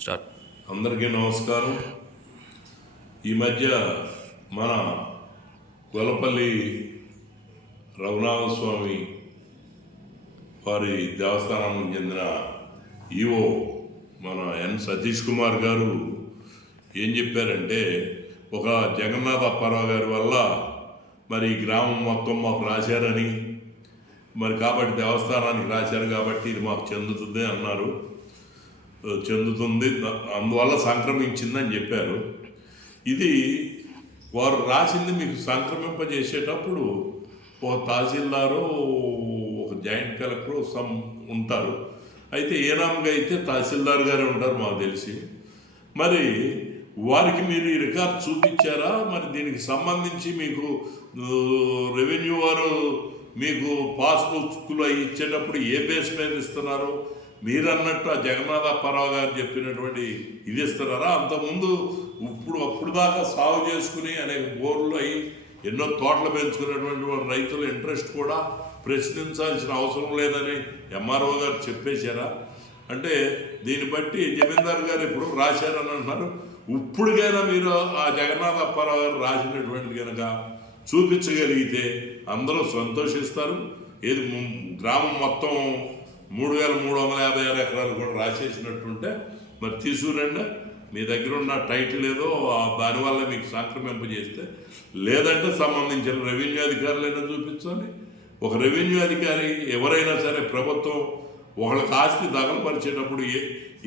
Start. అందరికీ నమస్కారం. ఈ మధ్య మన గొల్లపల్లి రఘునాథస్వామి వారి దేవస్థానానికి చెందిన ఈవో మన ఎన్ సతీష్ కుమార్ గారు ఏం చెప్పారంటే, ఒక జగన్నాథ అప్పారావు గారి వల్ల మరి ఈ గ్రామం మొత్తం మాకు రాశారని, మరి కాబట్టి దేవస్థానానికి రాశారు కాబట్టి ఇది మాకు చెందుతుంది అన్నారు. చెందుతుంది, అందువల్ల సంక్రమించిందని చెప్పారు. ఇది వారు రాసింది మీకు సంక్రమింపజేసేటప్పుడు ఒక తహసీల్దారు, ఒక జాయింట్ కలెక్టర్ ఉంటారు. అయితే ఏనాంగా అయితే తహసీల్దార్ గారే ఉంటారు మాకు తెలిసి. మరి వారికి మీరు ఈ రికార్డు చూపించారా? మరి దీనికి సంబంధించి మీకు రెవెన్యూ వారు మీకు పాస్బుక్లు ఇచ్చేటప్పుడు ఏ బేస్ మీద ఇస్తున్నారు? మీరు అన్నట్టు ఆ జగన్నాథ అప్పారావు గారు చెప్పినటువంటి ఇది ఇస్తున్నారా? అంతకుముందు అప్పుడు దాకా సాగు చేసుకుని అనేక బోర్లు అయ్యి ఎన్నో తోటలు పెంచుకునేటువంటి రైతుల ఇంట్రెస్ట్ కూడా ప్రశ్నించాల్సిన అవసరం లేదని ఎంఆర్ఓ గారు చెప్పేశారా? అంటే దీన్ని బట్టి జమీందారు గారు ఇప్పుడు రాశారని అంటున్నారు. ఇప్పుడుకైనా మీరు ఆ జగన్నాథ అప్పారావు గారు రాసినటువంటి కనుక చూపించగలిగితే అందరూ సంతోషిస్తారు. ఏది గ్రామం మొత్తం 3,356 ఎకరాలు కూడా రాసేసినట్టుంటే మరి తీసుకురండి. మీ దగ్గర ఉన్న టైటిల్ ఏదో దానివల్ల మీకు సంక్రమింపజేస్తే, లేదంటే సంబంధించిన రెవెన్యూ అధికారులైనా చూపించాలి. ఒక రెవెన్యూ అధికారి ఎవరైనా సరే ప్రభుత్వం ఒకళ్ళకి ఆస్తి దగలపరిచేటప్పుడు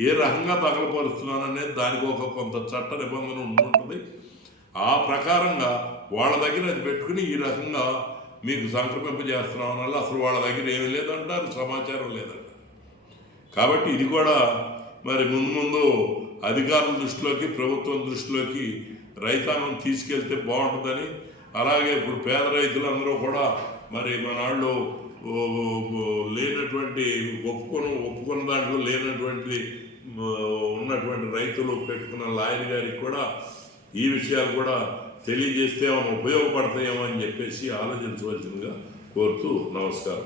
ఏ రకంగా దగలపరుస్తున్నాననేది దానికి కొంత చట్ట నిబంధన ఉంటుంది. ఆ ప్రకారంగా వాళ్ళ దగ్గర అది పెట్టుకుని ఈ రకంగా మీకు సంక్రమింపజేస్తున్నాం వల్ల అసలు వాళ్ళ దగ్గర ఏమీ లేదంటారు, సమాచారం లేదంటారు. కాబట్టి ఇది కూడా మరి ముందు అధికారుల దృష్టిలోకి, ప్రభుత్వం దృష్టిలోకి రైతాంగం తీసుకెళ్తే బాగుంటుందని. అలాగే ఇప్పుడు పేద రైతులందరూ కూడా మరి మనాళ్ళు లేనటువంటి ఒప్పుకున్న దాంట్లో లేనటువంటి ఉన్నటువంటి రైతులు పెట్టుకున్న లాయర్ గారికి కూడా ఈ విషయాలు కూడా తెలియజేస్తే ఏమైనా ఉపయోగపడతాయేమో అని చెప్పేసి ఆలోచించవలసిందిగా కోరుతూ నమస్కారం.